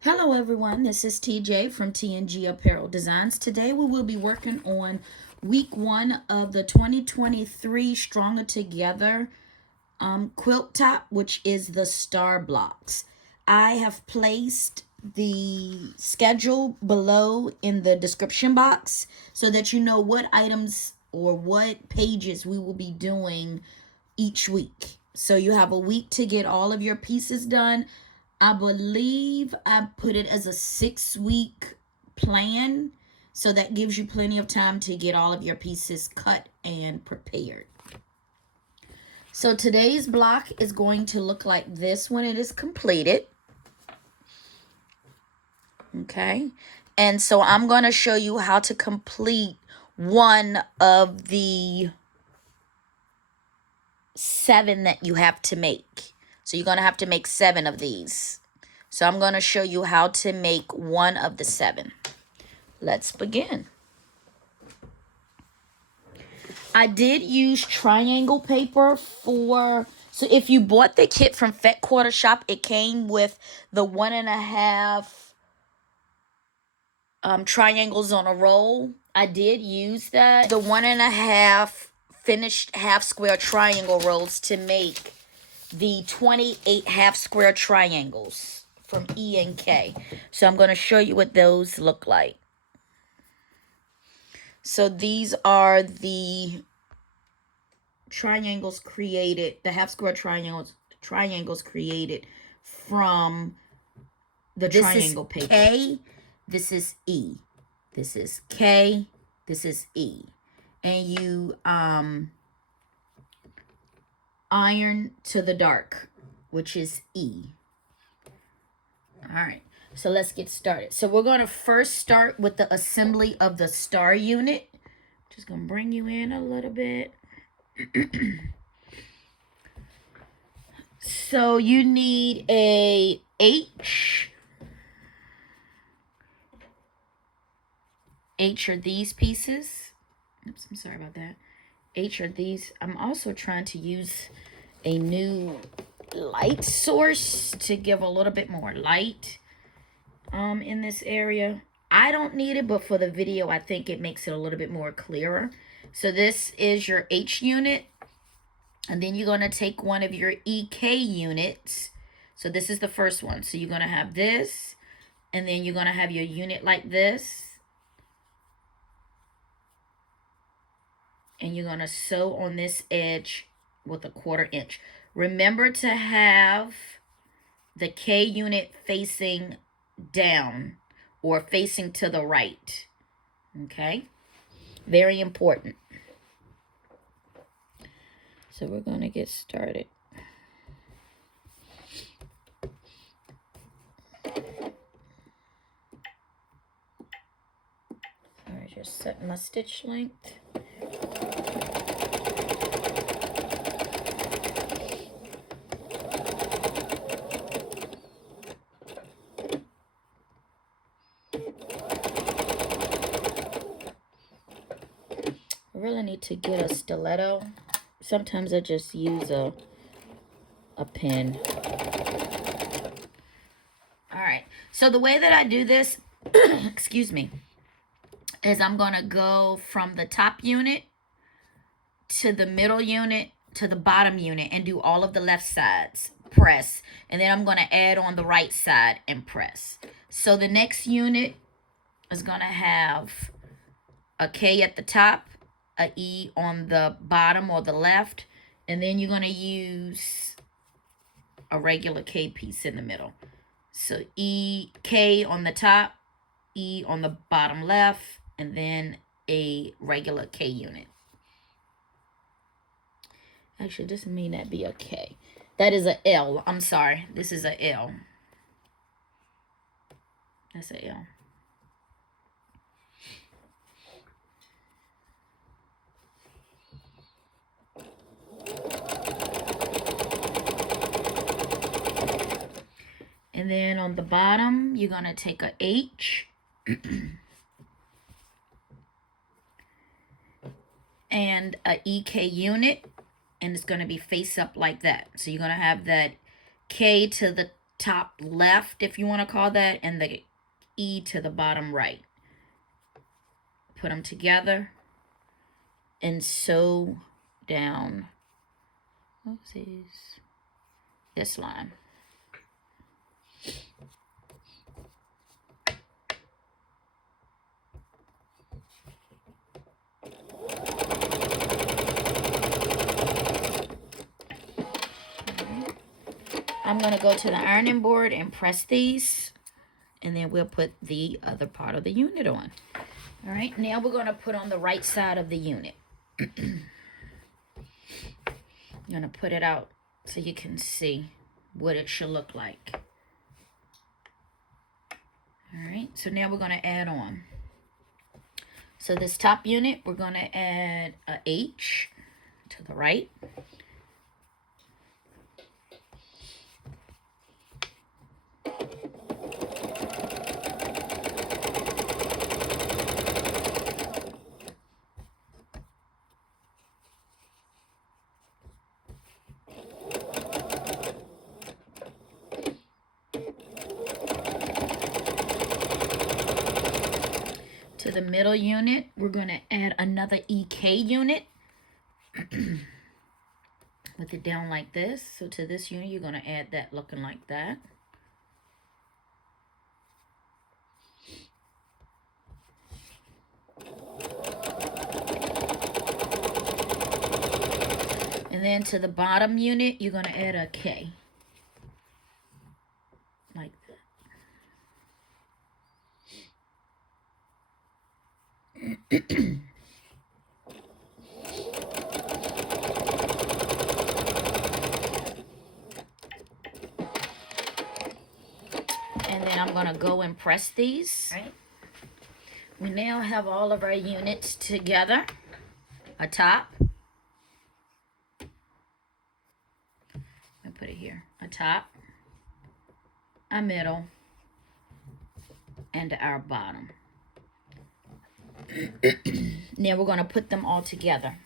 Hello everyone, this is TJ from TNG Apparel Designs. Today we will be working on week 1 of the 2023 Stronger Together quilt top, which is the star blocks. I have placed the schedule below in the description box so that you know what items or what pages we will be doing each week. So you have a week to get all of your pieces done. I believe I put it as a 6-week plan, so that gives you plenty of time to get all of your pieces cut and prepared. So today's block is going to look like this when it is completed. Okay, and so I'm going to show you how to complete one of the 7 that you have to make. So you're going to have to make 7 of these. So I'm going to show you how to make one of the 7. Let's begin. I did use triangle paper so if you bought the kit from Fet Quarter Shop, it came with the 1.5 triangles on a roll. I did use that. The 1.5 finished half square triangle rolls to make the 28 half square triangles from E and K. So I'm going to show you what those look like. So these are the triangles created, the half square triangles created from the triangle paper. K, this is E. This is K, this is E. And you iron to the dark, which is E. All right, so let's get started. So we're going to first start with the assembly of the star unit. Just going to bring you in a little bit. So you need a H. H are these pieces. Oops, I'm sorry about that. H are these. I'm also trying to use a new light source to give a little bit more light in this area. I don't need it, but for the video I think it makes it a little bit more clearer. So this is your H unit, and then you're going to take one of your EK units. So this is the first one. So you're going to have this, and then you're going to have your unit like this, and you're going to sew on this edge with a 1/4 inch. Remember to have the K unit facing down or facing to the right. Okay? Very important. So we're going to get started. Alright, just setting my stitch length. I really need to get a stiletto. Sometimes I just use a pen. All right, so the way that I do this, excuse me, is I'm going to go from the top unit to the middle unit to the bottom unit and do all of the left sides, press, and then I'm going to add on the right side and press. So the next unit is going to have a K at the top, a E on the bottom or the left, and then you're going to use a regular K piece in the middle. So E, K on the top, E on the bottom left, and then a regular K unit. Actually, this may not be a K. That is a L. I'm sorry. This is a L. That's a L. And then on the bottom, you're going to take a H. And a EK unit. and it's going to be face up like that. So you're going to have that K to the top left, if you want to call that, and the E to the bottom right. Put them together and sew down this line. I'm going to go to the ironing board and press these, and then we'll put the other part of the unit on. All right, now we're going to put on the right side of the unit. I'm going to put it out so you can see what it should look like. All right, so now we're going to add on. So this top unit, we're going to add a H to the right. To the middle unit, we're going to add another EK unit with it down like this. So to this unit, you're going to add that looking like that. And then to the bottom unit, you're going to add a K. Like that. And then I'm going to go and press these. Right. We now have all of our units together. A top. I put it here. A top, a middle, and our bottom. Now we're going to put them all together.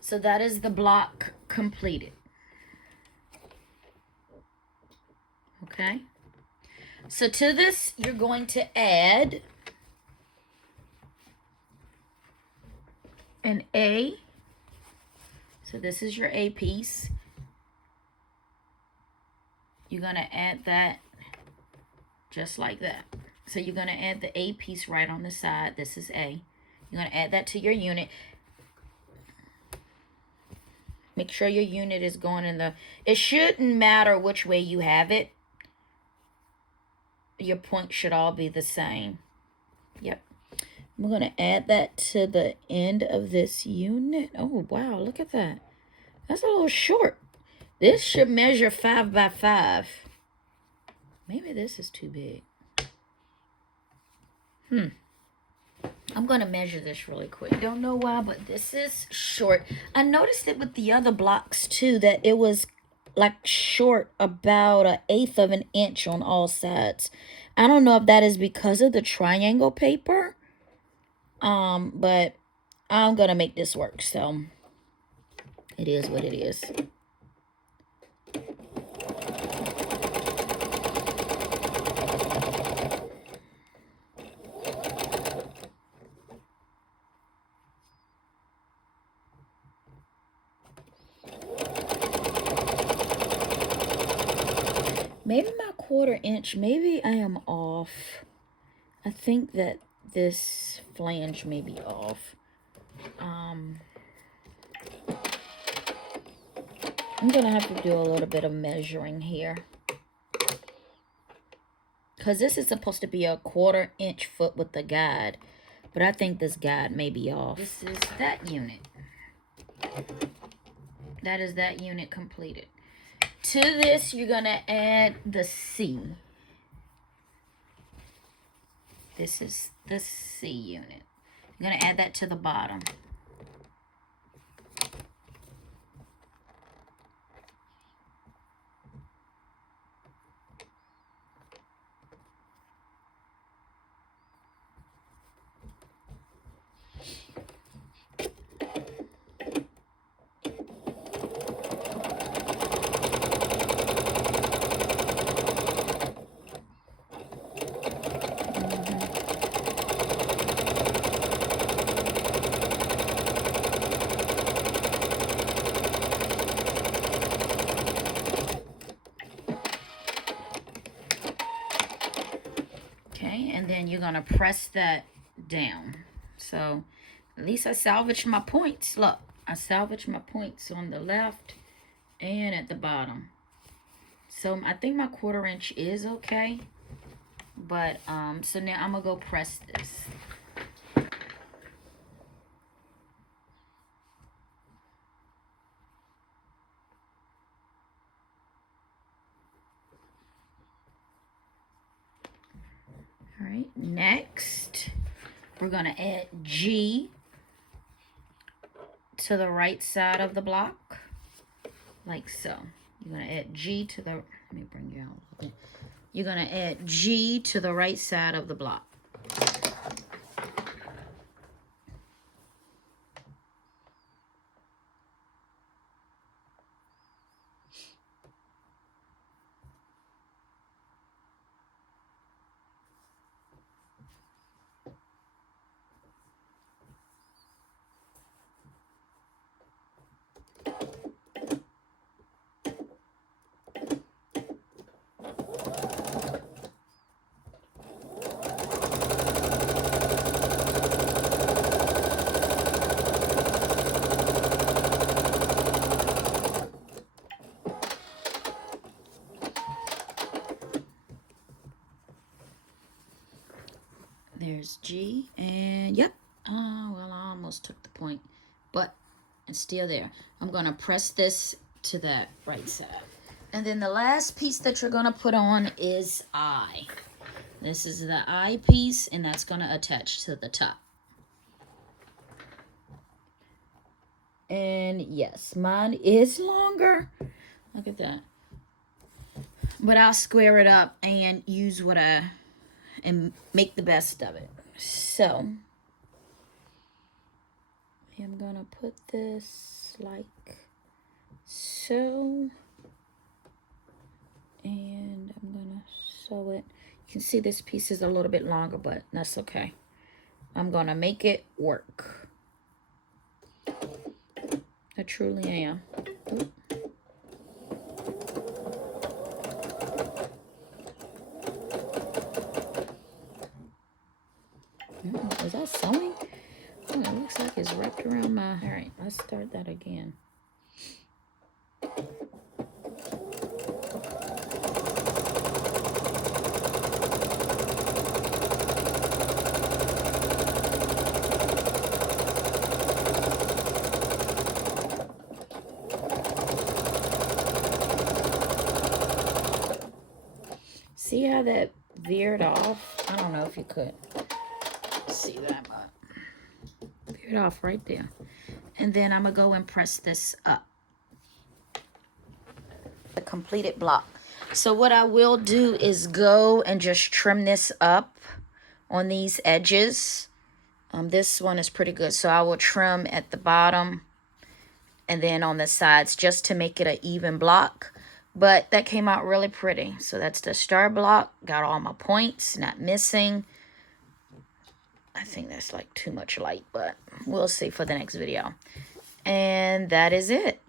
So that is the block completed. Okay. So to this, you're going to add an A. So this is your A piece. You're going to add that just like that. So you're going to add the A piece right on the side. This is A. You're going to add that to your unit. Make sure your unit is going in the... It shouldn't matter which way you have it. Your points should all be the same. Yep. I'm going to add that to the end of this unit. Oh, wow. Look at that. That's a little short. This should measure 5 by 5. Maybe this is too big. I'm going to measure this really quick. Don't know why, but this is short. I noticed it with the other blocks too, that it was like short about 1/8 of an inch on all sides. I don't know if that is because of the triangle paper. But I'm going to make this work. So it is what it is. Maybe my 1/4 inch, maybe I am off. I think that this flange may be off. I'm gonna have to do a little bit of measuring here, because this is supposed to be a 1/4 inch foot with the guide, but I think this guide may be off. This is that unit. That is that unit completed. To this, you're gonna add the C. This is the C unit. You're gonna add that to the bottom. Okay, and then you're gonna press that down. So at least I salvaged my points. Look, I salvaged my points on the left and at the bottom. So I think my 1/4 inch is okay. But so now I'm gonna go press this. All right, next we're gonna add G to the right side of the block, like so. You're gonna add G to the, let me bring you out. You're gonna add G to the right side of the block. There's G, and yep. Well, I almost took the point, but it's still there. I'm gonna press this to that right side. And then the last piece that you're gonna put on is I. This is the I piece, and that's gonna attach to the top. And yes, mine is longer. Look at that. But I'll square it up and use what and make the best of it. So I'm gonna put this like so, and I'm gonna sew it. You can see this piece is a little bit longer, but that's okay. I'm gonna make it work. I truly am. Oop. Is that sewing? Oh, it looks like it's wrapped around my... All right, let's start that again. See how that veered off? I don't know if you could see that, but veered off right there. And then I'm gonna go and press this up. The completed block. So what I will do is go and just trim this up on these edges. This one is pretty good, so I will trim at the bottom and then on the sides just to make it an even block. But that came out really pretty. So that's the star block. Got all my points, not missing. I think that's like too much light, but we'll see for the next video. And that is it.